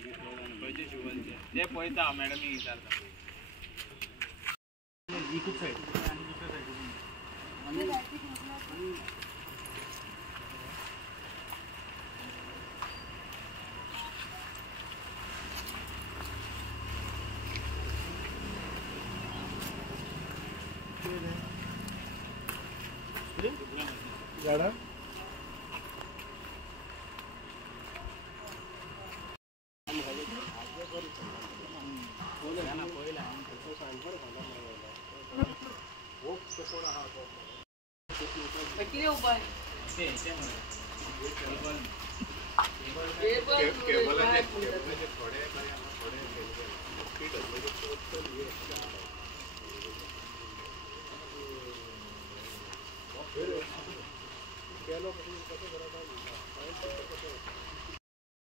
ते पळयता मॅडम विचारता खूप साईड आणि दुसऱ्या साईड गाड़ा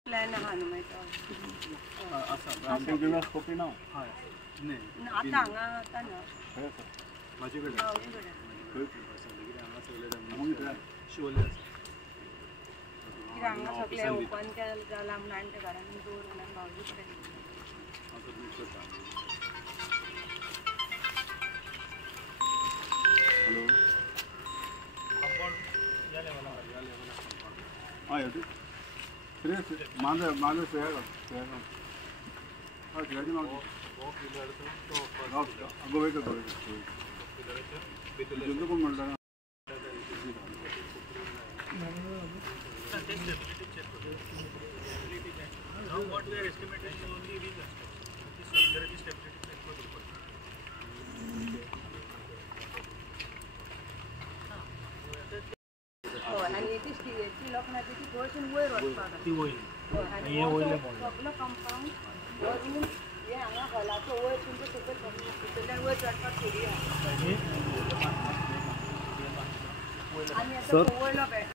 प्लॅन आहा न्हू आमच्या कॉपी ना हय नाही आता हांगा आता ना माझे कडेन कित्याक हांगा सगळें ओपन केलें जालां म्हणून आनी त्या घरान दवरून भावजी कडेन हेलो हाँ यार फ्रेश मांगे मांगे से है हाँ खिलाड़ी मांगे अगो वेट करो जल्दी कौन मिल रहा है Now what we are estimating is only there is stability for the आणि ती लोकांची ती थोडीशी वयर वचपाक ती वयर आणि हे वयले सगळं कंपाऊंड वरून हे हांगा हॉलाचो वयर तुमचे सकयल वयर चडपाक सोडी आनी आतां वयलो बॅट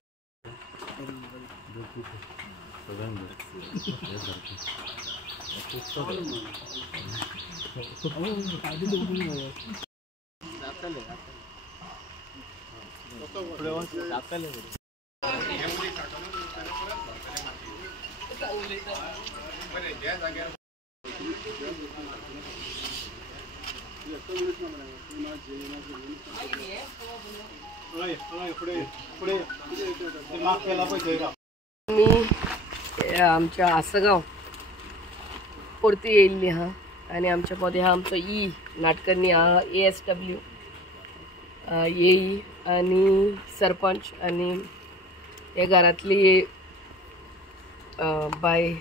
मी आमच्या आसगांव परती येयल्ली हा आनी आमच्या मदें हा आमचो नाटकर्णी हा ASW येई आनी सरपंच आनी हे घरांतली बाय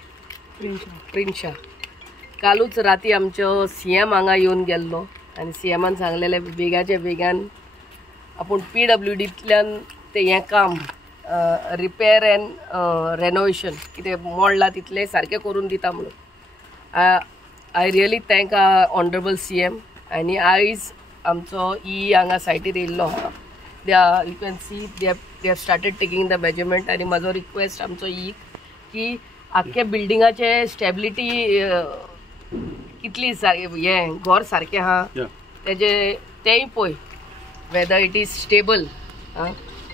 प्रिन्शा कालूच राती आमचो CM हांगा येवन गेल्लो आनी CMान सांगलेले बेगाच्या बेगान आपूण PWDंतल्यान ते हें काम रिपेर एंड रेनोवेशन कितें मोडलां तितलें सारकें करून दिता म्हणून I really thank honourable CM आनी आयज आमचो हांगा सायटीर येयल्लो you can see they have started taking the measurement आनी म्हाजो रिक्वेस्ट आमचो की आख्खे बिल्डिंगाचे स्टेबिलिटी कितली हें घर सारकें आहा तेंय पळय वेदर इट इज स्टेबल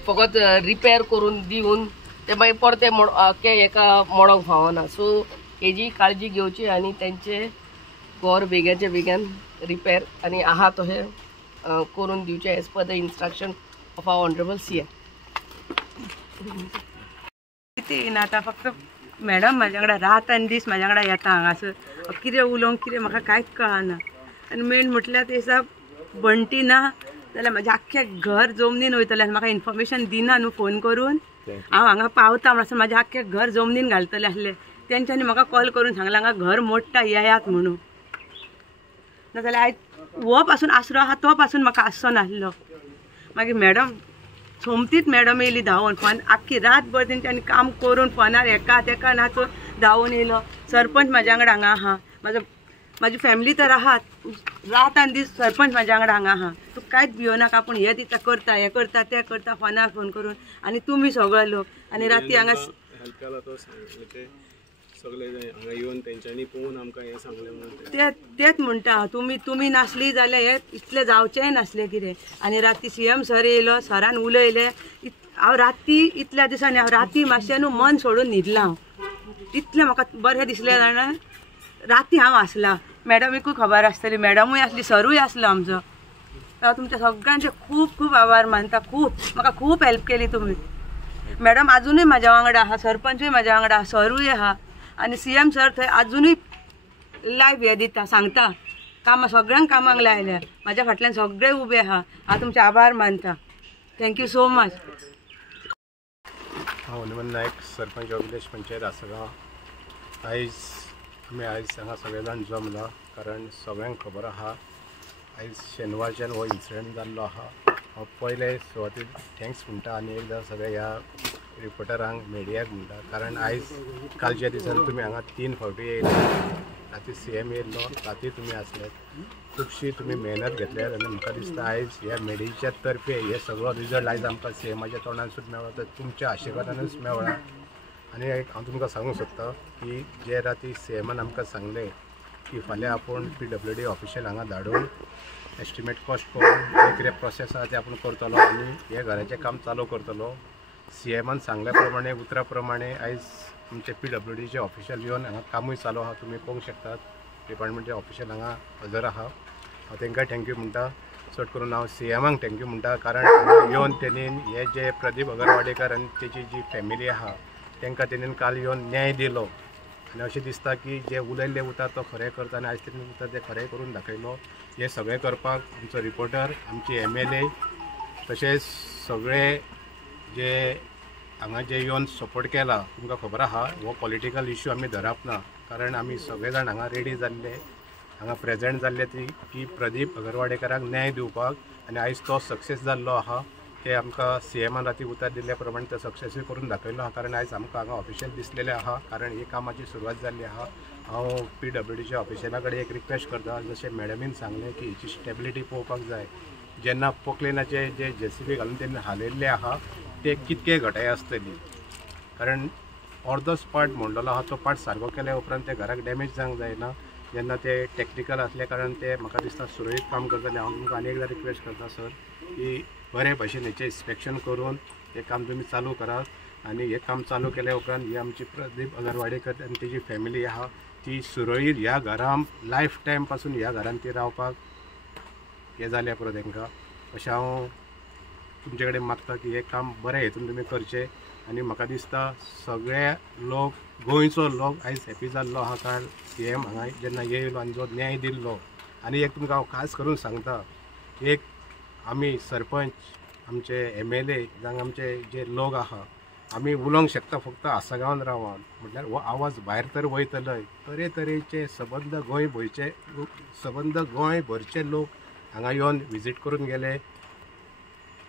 फकत रिपेर करून दिवन ते मागीर परते एका मोडोंक फावना सो हेजी काळजी घेवची आनी तेंचे घर बेगाच्या बेगान रिपेर आनी आहा तशें करून दिवचे as per the instruction of our honourable CM. कितें आतां फक्त मॅडम म्हाज्या वांगडा रात आनी दीस म्हाज्या वांगडा येता हांगासर कितें उलोवंक कितें म्हाका कांयच कळना आनी मेन म्हटल्यार ते दिसा बंटी ना जाल्यार म्हाजें आख्खें घर जमनीन वयतलें म्हाका इन्फॉर्मेशन दिना न्हू फोन करून हांव हांगा पावता म्हणसर म्हाजें आख्खें घर जमनीन घालतलें आसलें तेंच्यांनी म्हाका कॉल करून सांगलें हांगा घर मोडटा येयात म्हणून नाजाल्यार आयज हो पासून आसरो आहा तो पासून म्हाका आसचो नासलो मागीर मॅडम सोमतीच मॅडम येयली धांवून फोन आख्खी रातभर तेंच्यांनी काम करून फोनार एका तेका नाचून धांवून येयलो सरपंच म्हाज्या वांगडा हांगा आहा म्हाजी फॅमिली तर आहात रात आनी दीस सरपंच म्हाज्या वांगडा हांगा आहा तूं कांयच भियोनाका पूण हे दिता करता हें करता तें करता फोनार फोन करून आनी तुमी सगळे लोक आनी राती हांगा तेच म्हणटा तुमी नासली जाल्यार हे इतलें जावचेंय नासलें कितें आनी राती CM सर येयलो सरान उलयलें हांव राती इतल्या दिसांनी हांव राती मातशें न्हू मन सोडून न्हिदलां तितलें म्हाका बरें दिसलें जाणा राती हांव आसला मॅडमीकूय खबर आसतली मॅडमूय आसली सरूय आसलो आमचो हांव तुमच्या सगळ्यांचे खूब खूब आभार मानता खूब म्हाका खूब हेल्प केली तुमी मॅडम अजूनय म्हाज्या वांगडा आहा सरपंचूय म्हाज्या वांगडा आहा सरूय आहा आनी CM सर थंय अजूनय लायफ हे दिता सांगता कामां सगळ्यांक कामाक लायल्या म्हाज्या फाटल्यान सगळे उबे आहा हांव तुमचे आभार मानता थँक्यू सो मच हांव हनुमान नायक सरपंच विलेज पंचायत आसगांव आयज हांगा सगळे जाण जमला कारण सगळ्यांक खबर आहा आयज शेनवारच्यान हो इन्सिडंट जाल्लो आहा हांव पयले सुवातेर थँक्स म्हणटा आनी एकदां सगळ्या ह्या रिपोर्टरांक मिडियाक म्हणटा कारण आयज कालच्या दिसान तुमी हांगा 3 फावटी येयले राती CM येयल्लो राती तुमी आसलेत खुबशी तुमी मेहनत घेतल्यात आनी म्हाका दिसता आयज ह्या मेडिच्या तर्फे हे सगळो रिजल्ट आयज आमकां CMच्या तोंडान सुद्दां मेळ्ळो तर तुमच्या आशिर्वादानूच मेळ्ळा आनी हांव तुमकां सांगूंक सोदतां की जे राती CMन आमकां सांगलें की फाल्यां आपूण PWD ऑफिशियल हांगा धाडून एस्टिमेट कॉस्ट करून जे कितें प्रोसेस आसा ते आपूण करतलो आनी हे घराचें काम चालू करतलो CMन सांगल्या प्रमाणे उतरा प्रमाणे आयज आमचे PWDचे ऑफिशियल येवन हांगा कामूय चालू आहा तुमी पळोवंक शकतात डिपार्टमेंटचे ऑफिशियल हांगा हजर आहा हांव तांकां थँक्यू म्हणटा चड करून हांव CMाक थँक्यू म्हणटा कारण येवन तेणी हे जे प्रदीप अगरवाडेकर आनी तेची जी फॅमिली आहा तांकां तेणीन काल येवन न्याय दिलो आनी अशें दिसता की जे उलयल्ले उतर तो खरें करता आनी आयज तेणी उतर ते खरें करून दाखयलो हे सगळें करपाक आमचो रिपोर्टर आमची MLA तशेंच सगळे जे हांगा जे येवन सपोर्ट केला तुमकां खबर आहा हो पॉलिटिकल इश्यू आमी धरप ना कारण आमी सगळे जाण हांगा रेडी जाल्ले हांगा प्रेजेंट जाल्ले ती की प्रदीप अगरवाडेकराक न्याय दिवपाक आनी आयज तो सक्सेस जाल्लो आहा ते आमकां CMन राती उतर दिल्ल्या प्रमाणे तो सक्सेसूय करून दाखयलो आहा कारण आयज आमकां हांगा ऑफिशियल दिसलेले आहा कारण ही कामाची सुरवात जाल्ली आहा हांव PWDच्या ऑफिशियला कडेन एक रिक्वेस्ट करता जशें मॅडमीन सांगलें की हिची स्टेबिलिटी पळोवपाक जाय जेन्ना पोकलेनाचे जे JCB घालून तेणी हालयल्ले आहा ते कितके घटाय आसतली कारण अर्दोच पार्ट म्हणलेलो आहा तो पार्ट सारको केल्या उपरांत ते घराक डॅमेज जावंक जायना जेन्ना ते टेक्निकल आसले कारण ते म्हाका दिसता सुरळीत काम करतले हांव तुमकां आनी एकदां रिक्वेस्ट करता सर की बरे भशेन हेचें इन्स्पेक्शन करून हे काम तुमी चालू करात आनी हे काम चालू केल्या उपरांत ही आमची प्रदीप अगरवाडेकर आनी तेजी फॅमिली आहा ती सुरळीत ह्या घरान लायफ टायम पासून ह्या घरान ती रावपाक हे जाल्या पुरो तांकां अशें हांव तुमचे कडेन मागता की हे काम बरें हेतून तुमी करचें आनी म्हाका दिसता सगळे लोक गोंयचो लोक आयज हॅपी जाल्लो आहा कारण CM हांगा जेन्ना येयलो आनी जो न्याय दिल्लो आनी एक तुमकां हांव खास करून सांगता एक आमी सरपंच आमचे MLA जावं आमचे जे लोक आहा आमी उलोवंक शकता फक्त आसगांवान रावन म्हटल्यार हो आवाज भायर तर वयतलोय तरेतरेचे सबंद गोंय भरचे लोक हांगा येवन विजीट करून गेले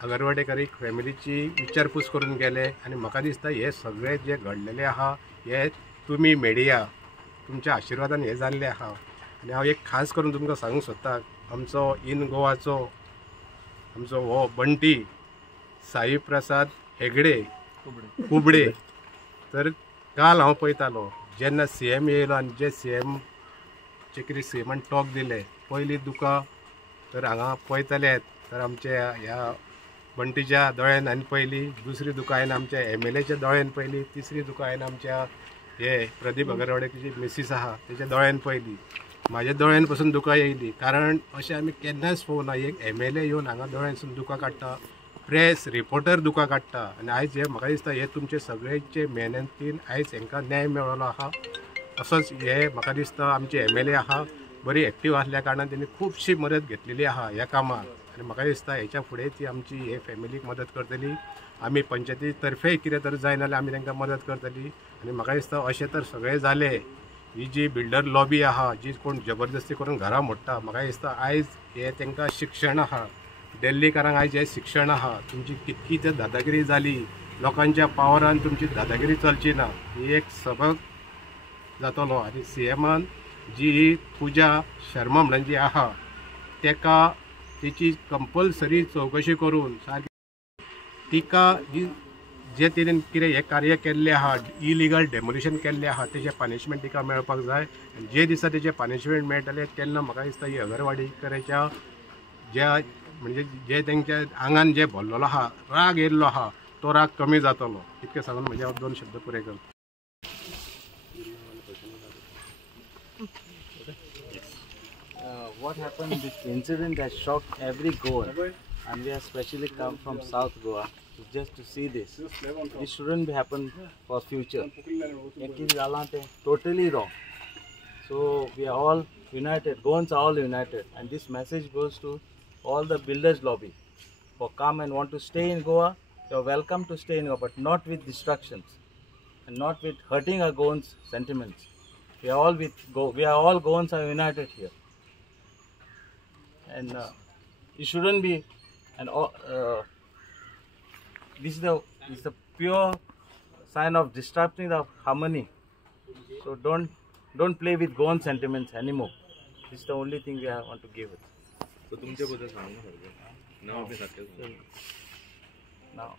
अगरवाडेकर फॅमिलीची विचारपूस करून गेले आनी म्हाका दिसता हे सगळे जे घडलेले आहा हे तुमी मिडिया तुमच्या आशिर्वादान हे जाल्ले आहा आनी हांव एक खास करून तुमकां सांगूंक सोदता आमचो इन गोवाचो आमचो हो बंटी साई प्रसाद हेगडे कुबडे तर काल हांव पळयतालो जेन्ना CM येयलो आनी जे CMचे कितें CMन टॉक दिले पयली दुकां तर हांगा पळयतले तर आमचे ह्या बंटीच्या दोळ्यान आनी पयली दुसरी दुकां हांवें आमच्या MLAच्या दोळ्यान पयली तिसरी दुकां हांवें आमच्या हे प्रदीप अगरवाडेची मिसीस आहा तेच्या दोळ्यान पयली म्हाज्या दोळ्यान पासून दुकां येयली कारण अशें आमी केन्नाच पळोवना एक MLA येवन हांगा दोळ्यांसून दुकां काडटा प्रेस रिपोर्टर दुकां काडटा आनी आयज हे म्हाका दिसता हे तुमचे सगळेचे मेहनतीन आयज हांकां न्याय मेळ्ळो आहा असोच हे म्हाका दिसता आमचे MLA आहा बरी एक्टीव आसल्या कारणान तेणी खुबशी मदत घेतलेली आहा ह्या कामाक आनी म्हाका दिसता हेच्या फुडें ती आमची हे फॅमिलीक मदत करतली आमी पंचायती तर्फे कितें तर जाय नाल्यार आमी तांकां मदत करतली आनी म्हाका दिसता अशें तर सगळें जालें ही जी बिल्डर लॉबी आहा जी कोण जबरदस्ती करून घरा मोडटा म्हाका दिसता आयज हे तांकां शिक्षण आहा दिल्लीकारांक आयज हे शिक्षण आहा तुमची कितकी तर दादागिरी जाली लोकांच्या पावरान तुमची दादागिरी चलची ना ही एक सबक जातलो आनी CMन जी ही पुजा शर्मा म्हणून जी आहा तेका तिची कंपल्सरी चौकशी करून सारकी तिका जे तिणेन कितें हे कार्य केल्लें आहा इलिगल डेमोलिशन केल्लें आहा तेजें पनिशमेंट तिका मेळपाक जाय जे दिसा तेजें पनिशमेंट मेळटलें तेन्ना म्हाका दिसता ही अगरवाडीकराच्या ज्या म्हणजे जे तेंच्या आंगान जे भरलेलो आहा राग येयल्लो आहा तो राग कमी जातलो इतकें सांगून म्हजे हांव 2 शब्द पुरे करता what happened, this incident has shocked every Goan, and we have specially come from South Goa just to see this. This shouldn't happen for future. Totally wrong. So we are all united, Goans are all united, and this message goes to all the builders lobby. For come and want to stay in Goa, you are welcome to stay in Goa, but not with destructions and not with hurting our Goans' sentiments. We are all Goans are united here, and it shouldn't be. And this is the pure sign of disrupting the harmony. So don't play with Goan sentiments anymore. This is the only thing we want to give it. So तुमच्याबद्दल सांगा ना थोडक्यात. नाव आपल्या सारखं. Now,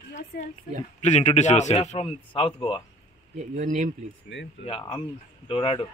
Please introduce we are yourself. from South Goa. Yeah, your name, please. Name? Yeah, I'm Dorado.